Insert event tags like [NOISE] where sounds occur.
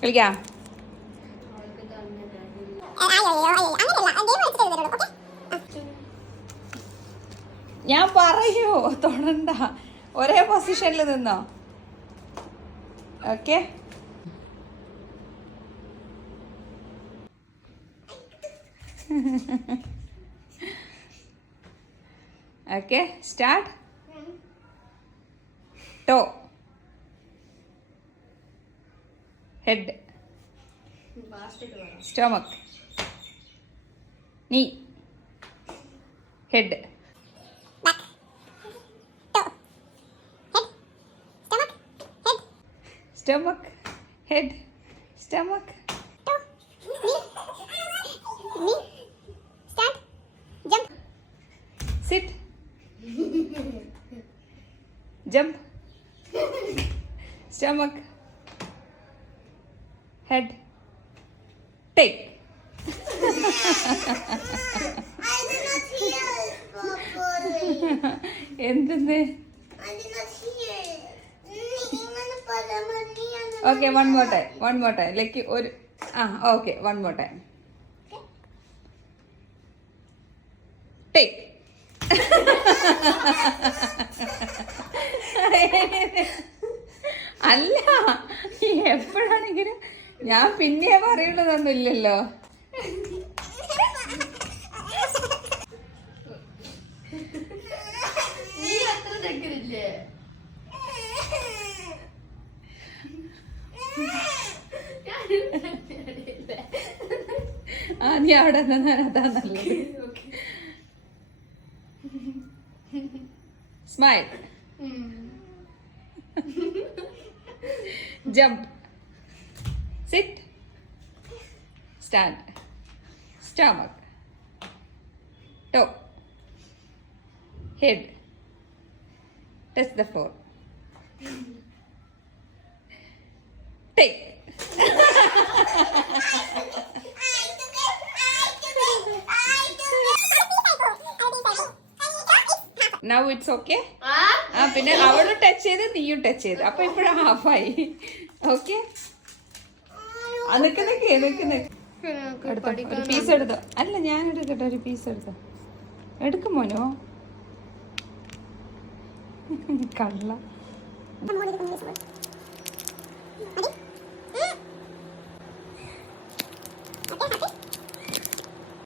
കളിക്കാം ഞാൻ പറയൂ തൊടണ്ട. ഒരേ പൊസിഷനിൽ നിന്നോ? Okay okay start toe head stomach knee head stomach head stomach Knee, stand, jump, sit jump stomach head. Tail. [LAUGHS] എന്തെന്ന്? Okay one more time one more time like ഒരു ആ okay one more time take അല്ല എപ്പോഴാണെങ്കിലും ഞാൻ പിന്നെ പറയുന്നതൊന്നും ഇല്ലല്ലോ നീ അത്ര ചക്കരില്ലേ ആ നീ അവിടെ അതാ നല്ലത്. Smile jump sit stand stomach. Toe head. Touch the floor take. Now it's okay? ആ പിന്നെ അവളും ടച്ച് ചെയ്ത് നീയും ടച്ച് ചെയ്ത്. അപ്പൊ ഇപ്പഴും ഹാഫായി ഓക്കെ നിക്ക് നിക്ക് നിക്ക് നിക്ക്. ഒരു പീസ് എടുത്തോ. അല്ല ഞാൻ എടുക്കട്ടെ ഒരു പീസ് എടുത്തോ. എടുക്കും മോനോ. [LAUGHS] കള്ള?